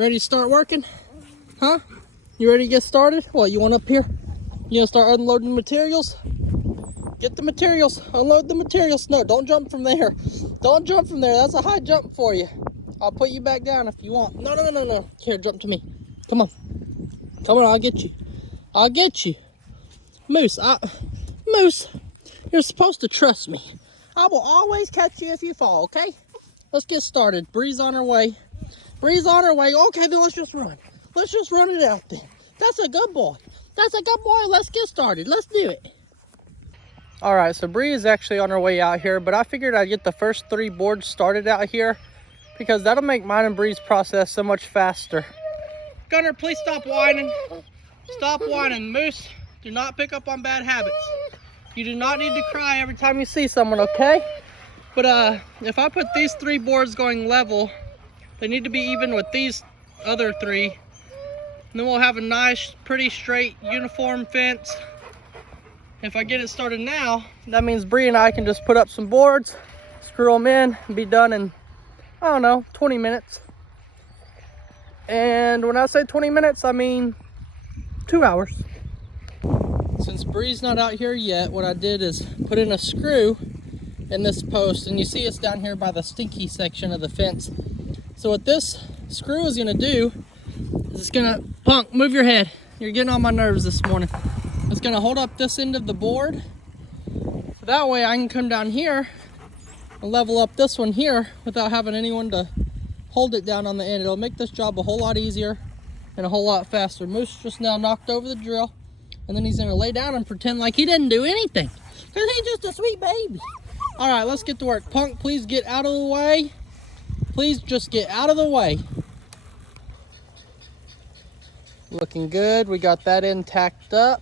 You ready to start working? Huh? You ready to get started? What, you want up here? You gonna start unloading materials? Get the materials, unload the materials. No, don't jump from there. Don't jump from there, that's a high jump for you. I'll put you back down if you want. No. Here, jump to me. Come on. Come on, I'll get you. I'll get you. Moose, you're supposed to trust me. I will always catch you if you fall, okay? Let's get started. Bree's on her way. Bree's on her way. Okay, then let's just run. Let's just run it out then. That's a good boy. That's a good boy. Let's get started. Let's do it. All right, so Bree is actually on her way out here, but I figured I'd get the first 3 boards started out here because that'll make mine and Bree's process so much faster. Gunner, please stop whining. Stop whining. Moose, do not pick up on bad habits. You do not need to cry every time you see someone, okay? But if I put these 3 boards going level, they need to be even with these other 3. And then we'll have a nice, pretty straight, uniform fence. If I get it started now, that means Bree and I can just put up some boards, screw them in, and be done in, I don't know, 20 minutes. And when I say 20 minutes, I mean 2 hours. Since Bree's not out here yet, what I did is put in a screw in this post, and you see it's down here by the stinky section of the fence. So what this screw is gonna do is it's gonna, Punk, move your head. You're getting on my nerves this morning. It's gonna hold up this end of the board. So that way I can come down here and level up this one here without having anyone to hold it down on the end. It'll make this job a whole lot easier and a whole lot faster. Moose just now knocked over the drill, and then he's gonna lay down and pretend like he didn't do anything because he's just a sweet baby. All right, let's get to work. Punk, please get out of the way. Please just get out of the way. Looking good. We got that end tacked up.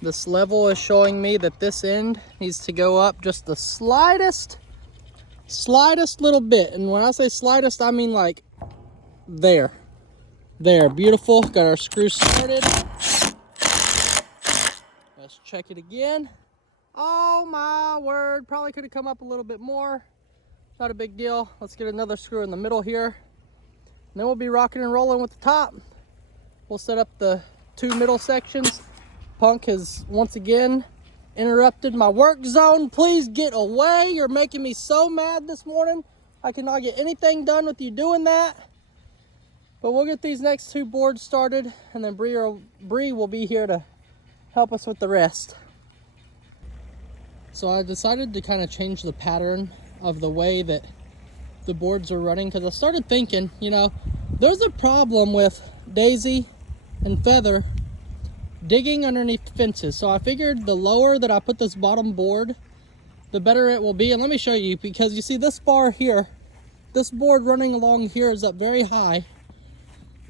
This level is showing me that this end needs to go up just the slightest little bit. And when I say slightest, I mean like there. There, beautiful. Got our screw started. Let's check it again. Oh my word, probably could have come up a little bit more. Not a big deal. Let's get another screw in the middle here. And then we'll be rocking and rolling with the top. We'll set up the 2 middle sections. Punk has once again interrupted my work zone. Please get away. You're making me so mad this morning. I cannot get anything done with you doing that. But we'll get these next 2 boards started, and then Bree will be here to help us with the rest. So I decided to kind of change the pattern of the way that the boards are running, because I started thinking, you know, there's a problem with Daisy and Feather digging underneath fences. So I figured the lower that I put this bottom board, the better it will be. And let me show you, because you see this bar here, this board running along here is up very high.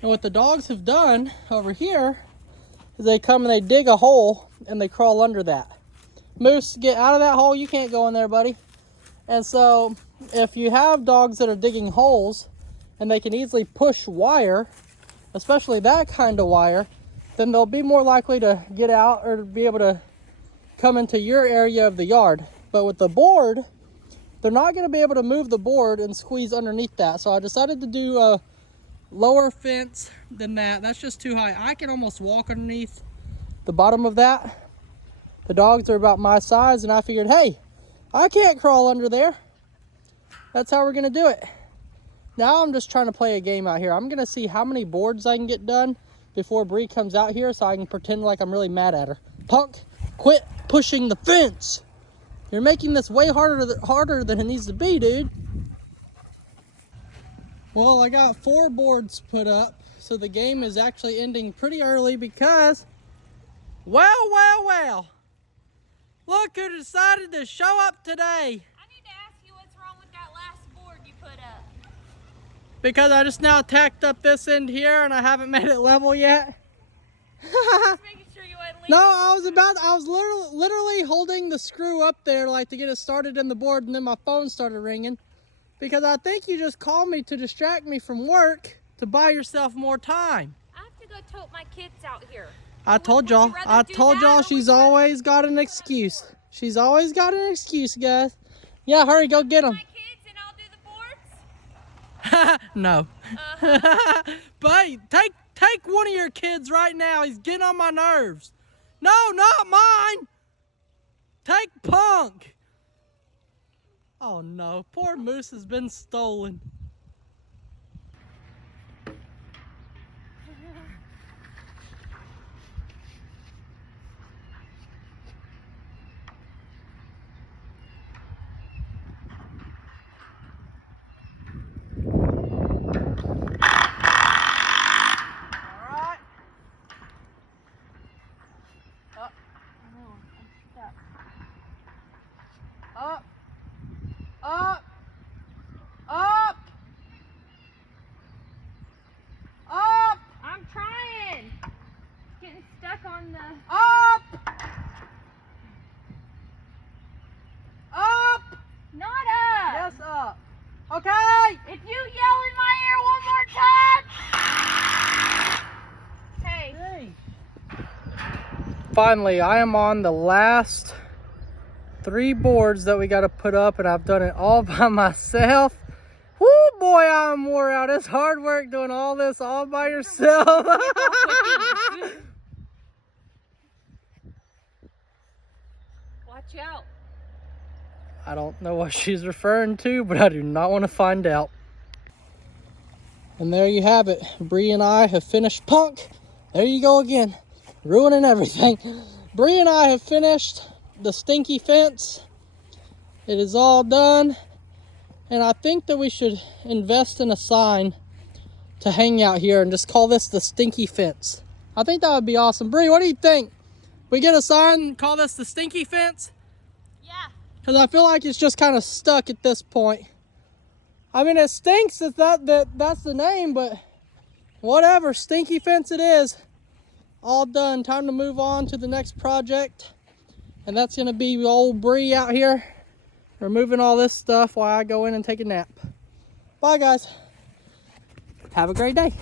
And what the dogs have done over here is they come and they dig a hole and they crawl under that. Moose, get out of that hole. You can't go in there, buddy. And so if you have dogs that are digging holes and they can easily push wire, especially that kind of wire, then they'll be more likely to get out or to be able to come into your area of the yard. But with the board, they're not going to be able to move the board and squeeze underneath that. So I decided to do a lower fence than that. That's just too high. I can almost walk underneath the bottom of that. The dogs are about my size, and I figured, hey, I can't crawl under there. That's how we're going to do it. Now I'm just trying to play a game out here. I'm going to see how many boards I can get done before Bree comes out here so I can pretend like I'm really mad at her. Punk, quit pushing the fence. You're making this way harder than it needs to be, dude. Well, I got 4 boards put up, so the game is actually ending pretty early because, well. Look who decided to show up today. I need to ask you what's wrong with that last board you put up. Because I just now tacked up this end here and I haven't made it level yet. Just making sure you hadn't No, I was literally holding the screw up there like to get it started in the board, and then my phone started ringing. Because I think you just called me to distract me from work to buy yourself more time. I have to go tote my kids out here. I told y'all she's always got an excuse. She's always got an excuse, guys. Yeah, hurry, go get them. My kids and I'll do the boards? No. But take one of your kids right now. He's getting on my nerves. No, not mine. Take Punk. Oh no, poor Moose has been stolen. Up, up, up, up, I'm trying. Getting stuck on the. up, up. Not up. Yes, up. Okay. If you yell in my ear one more time. Hey. Finally, I am on the last 3 boards that we got to put up, and I've done it all by myself. Woo, boy, I'm wore out. It's hard work doing all this all by yourself. Watch out. I don't know what she's referring to, but I do not want to find out. And there you have it. Bree and I have finished Punk. There you go again, ruining everything. Bree and I have finished the stinky fence. It is all done. And I think that we should invest in a sign to hang out here and just call this the stinky fence. I think that would be awesome. Bree, what do you think? We get a sign and call this the stinky fence? Yeah. Because I feel like it's just kind of stuck at this point. I mean, it stinks that's the name, but whatever, stinky fence it is. All done. Time to move on to the next project. And that's going to be old Bree out here removing all this stuff while I go in and take a nap. Bye, guys. Have a great day.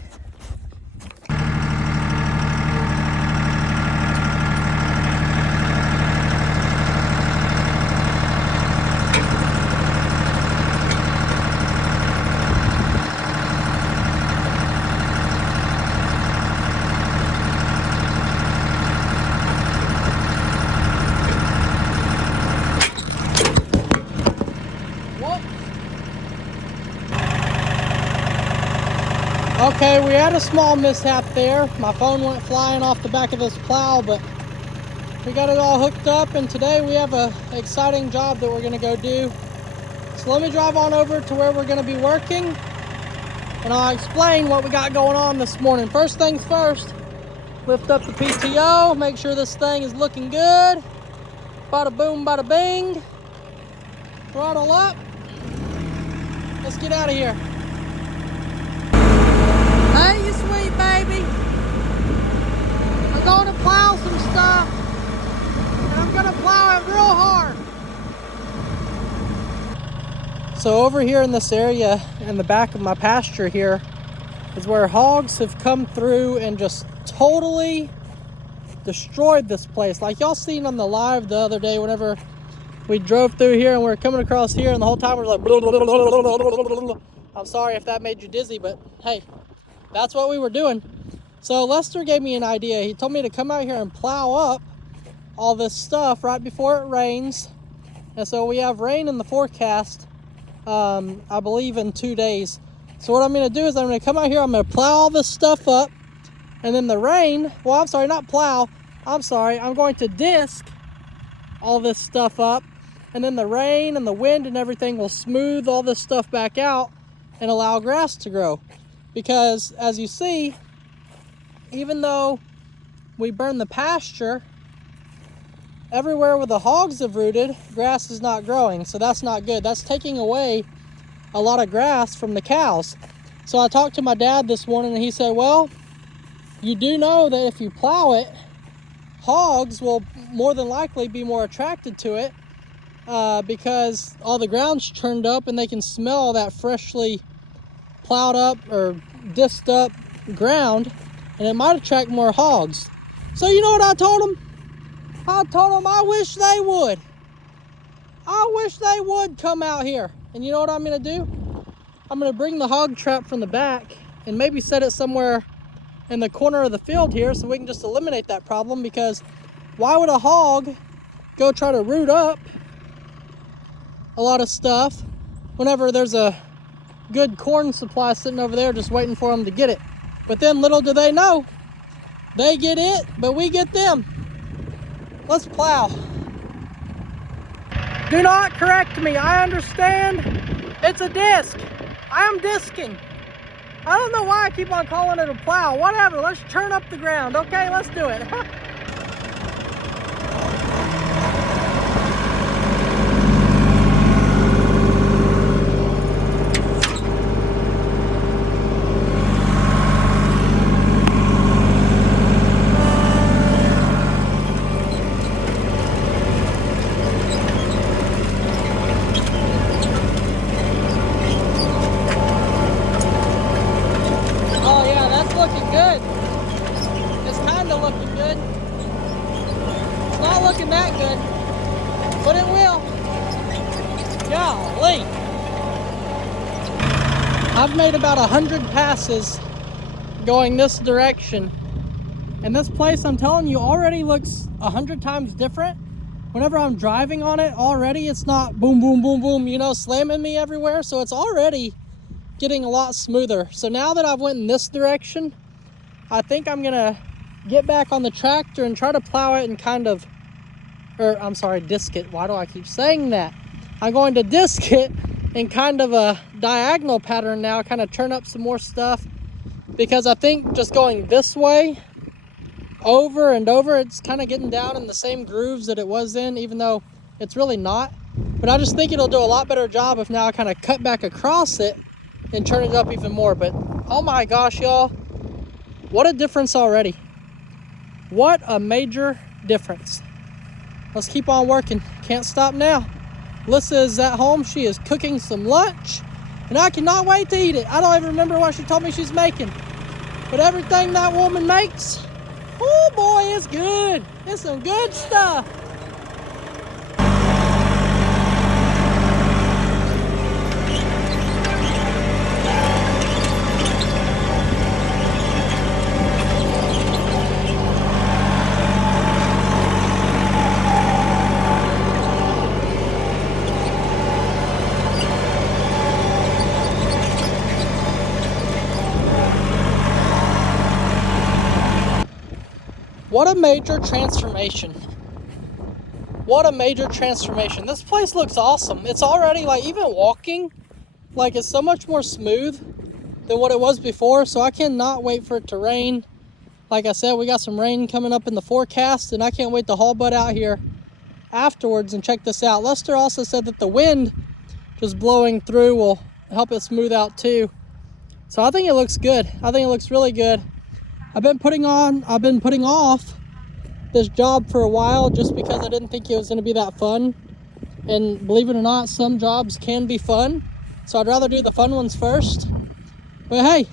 Okay, we had a small mishap there. My phone went flying off the back of this plow, but we got it all hooked up, and today we have an exciting job that we're going to go do. So let me drive on over to where we're going to be working, and I'll explain what we got going on this morning. First things first, lift up the PTO, make sure this thing is looking good. Bada boom, bada bing. Throttle up. Let's get out of here. Hey, you sweet baby. I'm going to plow some stuff, and I'm going to plow it real hard. So over here in this area, in the back of my pasture here, is where hogs have come through and just totally destroyed this place. Like y'all seen on the live the other day whenever we drove through here and we were coming across here, and the whole time we were like, blah, blah, blah, blah, blah, blah, blah. I'm sorry if that made you dizzy, but hey, that's what we were doing. So Lester gave me an idea. He told me to come out here and plow up all this stuff right before it rains. And so we have rain in the forecast, I believe in 2 days. So what I'm going to do is I'm going to come out here, I'm going to plow all this stuff up, and then the rain, well, I'm sorry, not plow, I'm sorry, I'm going to disc all this stuff up, and then the rain and the wind and everything will smooth all this stuff back out and allow grass to grow. Because as you see, even though we burn the pasture, everywhere where the hogs have rooted, grass is not growing. So that's not good. That's taking away a lot of grass from the cows. So I talked to my dad this morning, and he said, well, you do know that if you plow it, hogs will more than likely be more attracted to it because all the ground's churned up and they can smell all that freshly plowed up or disked up ground, and it might attract more hogs. So you know what I told them? I told them I wish they would. I wish they would come out here. And you know what I'm going to do? I'm gonna bring the hog trap from the back and maybe set it somewhere in the corner of the field here so we can just eliminate that problem, because why would a hog go try to root up a lot of stuff whenever there's a good corn supply sitting over there just waiting for them to get it? But then little do they know, they get it, but we get them. Let's plow. Do not correct me, I understand it's a disc. I am disking. I don't know why I keep on calling it a plow. Whatever, let's churn up the ground. Okay, let's do it. That good, but it will. Golly. I've made about 100 passes going this direction, and this place, I'm telling you, already looks 100 times different. Whenever I'm driving on it, already it's not boom, boom, boom, boom, you know, slamming me everywhere. So it's already getting a lot smoother. So now that I've went in this direction, I think I'm gonna get back on the tractor and try to plow it and kind of, I'm sorry, disc it. Why do I keep saying that? I'm going to disc it in kind of a diagonal pattern now, kind of turn up some more stuff, because I think just going this way over and over, it's kind of getting down in the same grooves that it was in, even though it's really not. But I just think it'll do a lot better job if now I kind of cut back across it and turn it up even more. But oh my gosh, y'all, what a difference already. What a major difference. Let's keep on working. Can't stop now. Alyssa is at home. She is cooking some lunch, and I cannot wait to eat it. I don't even remember what she told me she's making, but everything that woman makes, oh boy, it's good. It's some good stuff. What a major transformation. What a major transformation. This place looks awesome. It's already, like, even walking, like, it's so much more smooth than what it was before. So I cannot wait for it to rain. Like I said, we got some rain coming up in the forecast, and I can't wait to haul butt out here afterwards and check this out. Lester also said that the wind just blowing through will help it smooth out too. So I think it looks good. I think it looks really good. I've been putting off this job for a while just because I didn't think it was going to be that fun. And believe it or not, some jobs can be fun. So I'd rather do the fun ones first. But hey,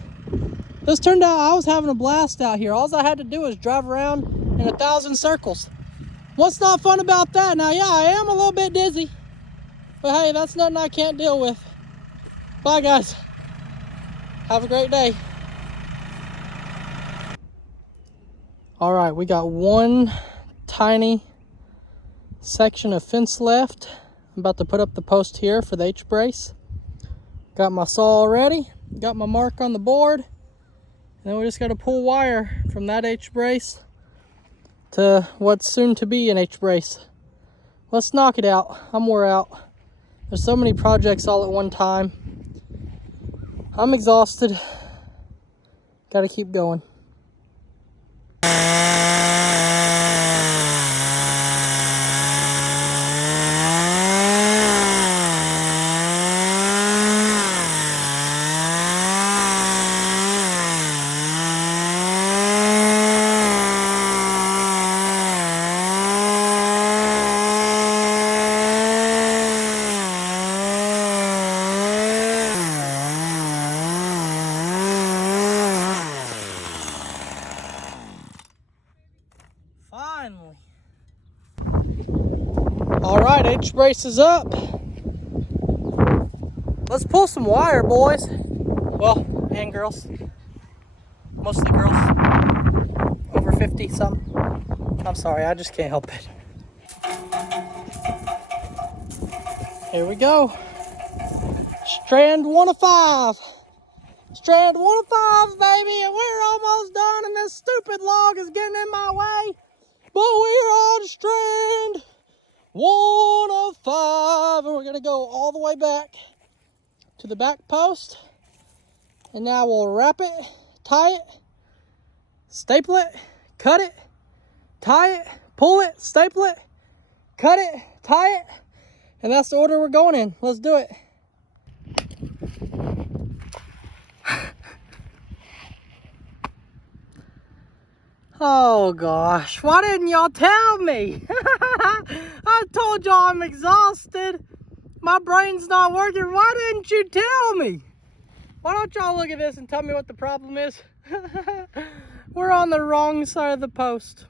this turned out I was having a blast out here. All I had to do was drive around in 1,000 circles. What's not fun about that? Now, yeah, I am a little bit dizzy, but hey, that's nothing I can't deal with. Bye, guys. Have a great day. All right, we got one tiny section of fence left. I'm about to put up the post here for the H-brace. Got my saw ready, got my mark on the board, and then we just got to pull wire from that H-brace to what's soon to be an H-brace. Let's knock it out. I'm wore out. There's so many projects all at one time. I'm exhausted. Got to keep going. Finally. All right, H-brace is up. Let's pull some wire, boys. Well, and girls. Mostly girls. Over 50 something. I'm sorry, I just can't help it. Here we go. Strand 1 of 5. Strand 1 of 5, baby, and we're almost done, and this stupid log is getting in my way. But we're on strand 1 of 5, and we're gonna go all the way back to the back post. And now we'll wrap it, tie it, staple it, cut it, tie it, pull it, staple it, cut it, tie it, and that's the order we're going in. Let's do it. Oh gosh, why didn't y'all tell me? I told y'all I'm exhausted. My brain's not working. Why didn't you tell me? Why don't y'all look at this and tell me what the problem is? We're on the wrong side of the post.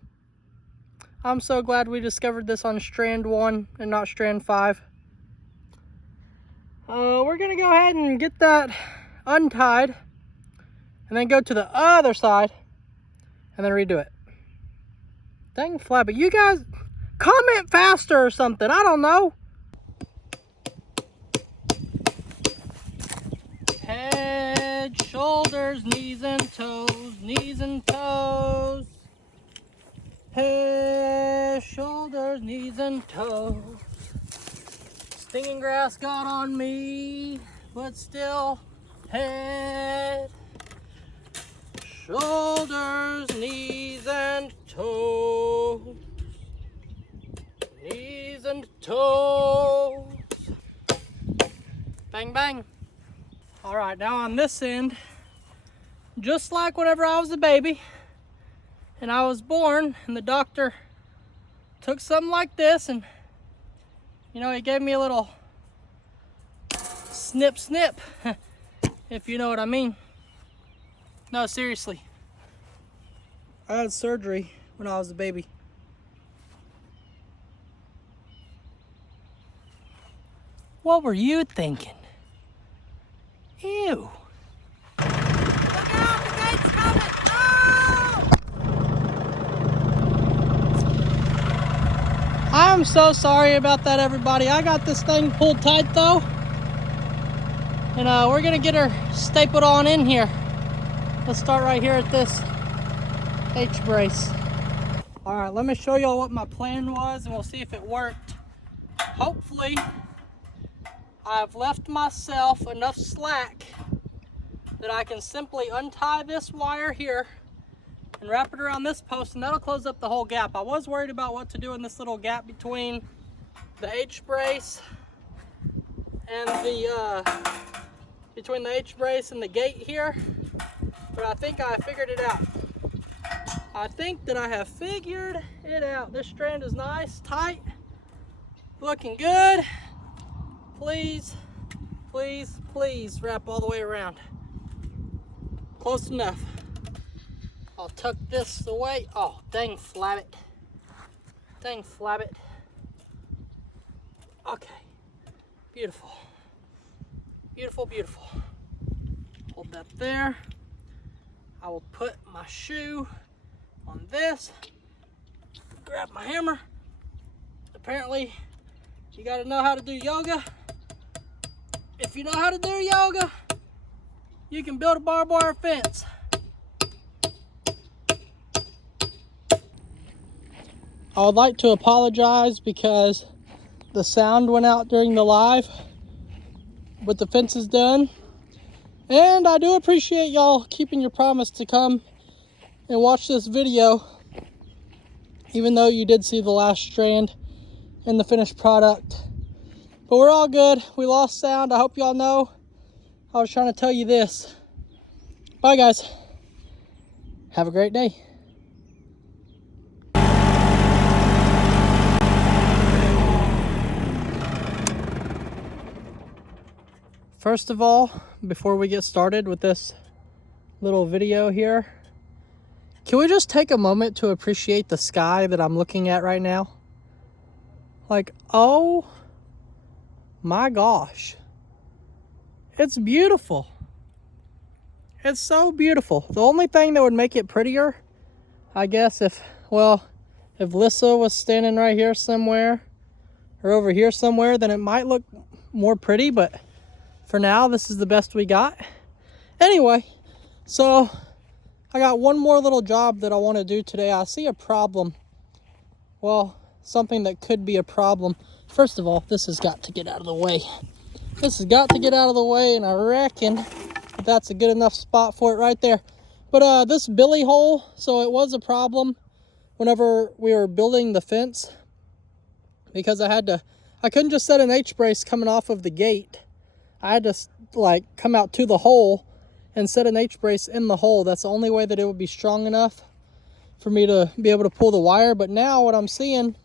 I'm so glad we discovered this on strand 1 and not strand 5. We're gonna go ahead and get that untied and then go to the other side and then redo it. Dang flabbit, you guys comment faster or something, I don't know. Head, shoulders, knees and toes, knees and toes. Head, shoulders, knees and toes. Stinging grass got on me, but still head, shoulders, knees and toes. Knees and toes. Bang, bang. All right, now on this end, just like whenever I was a baby and I was born and the doctor took something like this and, you know, he gave me a little snip, snip, if you know what I mean. No, seriously. I had surgery when I was a baby. What were you thinking? Ew. Look out, the gate's coming! Oh! I'm so sorry about that, everybody. I got this thing pulled tight though. And we're gonna get her stapled on in here. Let's start right here at this H brace. All right, let me show y'all what my plan was and we'll see if it worked. Hopefully, I've left myself enough slack that I can simply untie this wire here and wrap it around this post, and that'll close up the whole gap. I was worried about what to do in this little gap between the H brace and between the H brace and the gate here, but I think I figured it out. I think that I have figured it out. This strand is nice, tight, looking good. Please, please, please wrap all the way around. Close enough. I'll tuck this away. Oh, dang flabbit. Dang flabbit. Okay. Beautiful. Beautiful, beautiful. Hold that there. I will put my shoe on this. Grab my hammer. Apparently, you gotta know how to do yoga. If you know how to do yoga, you can build a barbed wire fence. I would like to apologize because the sound went out during the live with the fences done. And I do appreciate y'all keeping your promise to come and watch this video, even though you did see the last strand and the finished product. But we're all good. We lost sound. I hope y'all know I was trying to tell you this. Bye, guys. Have a great day. First of all, before we get started with this little video here, can we just take a moment to appreciate the sky that I'm looking at right now? Like, oh my gosh. It's beautiful. It's so beautiful. The only thing that would make it prettier, I guess, if Lissa was standing right here somewhere or over here somewhere, then it might look more pretty, but for now, this is the best we got. Anyway, so I got one more little job that I want to do today. I see a problem. Well, something that could be a problem. First of all, this has got to get out of the way. This has got to get out of the way, and I reckon that's a good enough spot for it right there. But this billy hole, so it was a problem whenever we were building the fence, because I couldn't just set an H-brace coming off of the gate. I had to like come out to the hole and set an H-brace in the hole. That's the only way that it would be strong enough for me to be able to pull the wire. But now what I'm seeing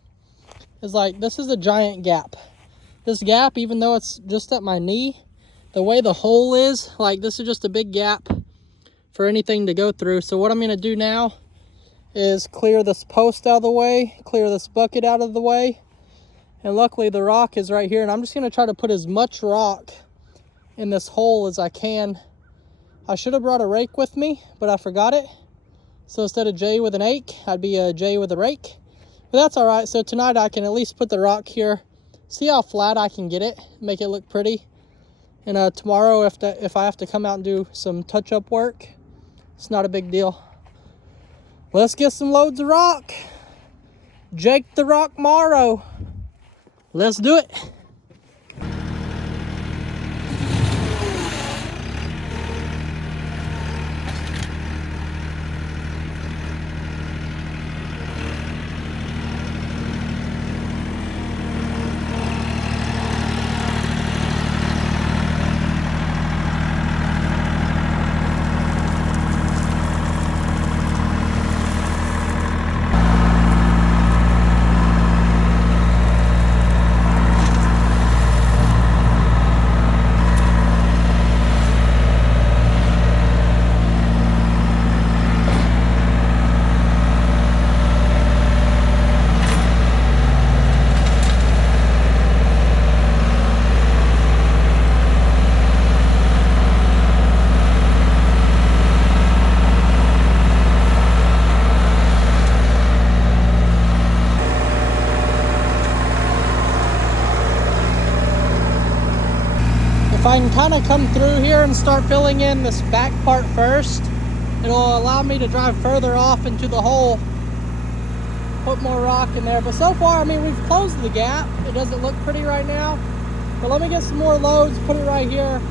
is like, this is a giant gap. This gap, even though it's just at my knee, the way the hole is, like, this is just a big gap for anything to go through. So what I'm gonna do now is clear this post out of the way, clear this bucket out of the way. And luckily the rock is right here, and I'm just gonna try to put as much rock in this hole as I can. I should have brought a rake with me, but I forgot it. So instead of J with an ache, I'd be a J with a rake. But that's all right. So tonight I can at least put the rock here, see how flat I can get it, make it look pretty. And tomorrow, if I have to come out and do some touch-up work, it's not a big deal. Let's get some loads of rock. Jake the Rock Morrow. Let's do it. If I can kind of come through here and start filling in this back part first, it'll allow me to drive further off into the hole, put more rock in there. But so far, I mean, we've closed the gap. It doesn't look pretty right now, but let me get some more loads, put it right here,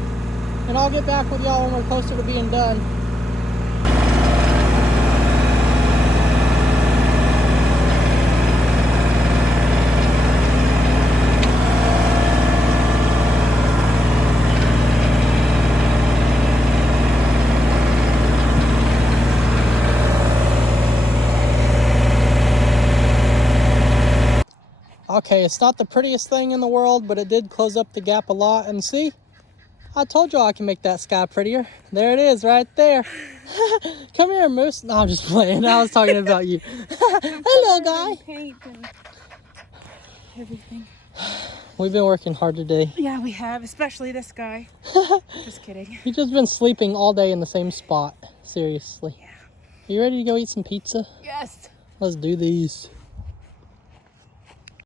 and I'll get back with y'all when we're closer to being done. Okay, it's not the prettiest thing in the world, but it did close up the gap a lot. And see, I told you I can make that sky prettier. There it is, right there. Come here, Moose. No, I'm just playing. I was talking about you. Hello, guy. Paint and everything. We've been working hard today. Yeah, we have, especially this guy. Just kidding. You've just been sleeping all day in the same spot. Seriously. Yeah. Are you ready to go eat some pizza? Yes. Let's do these.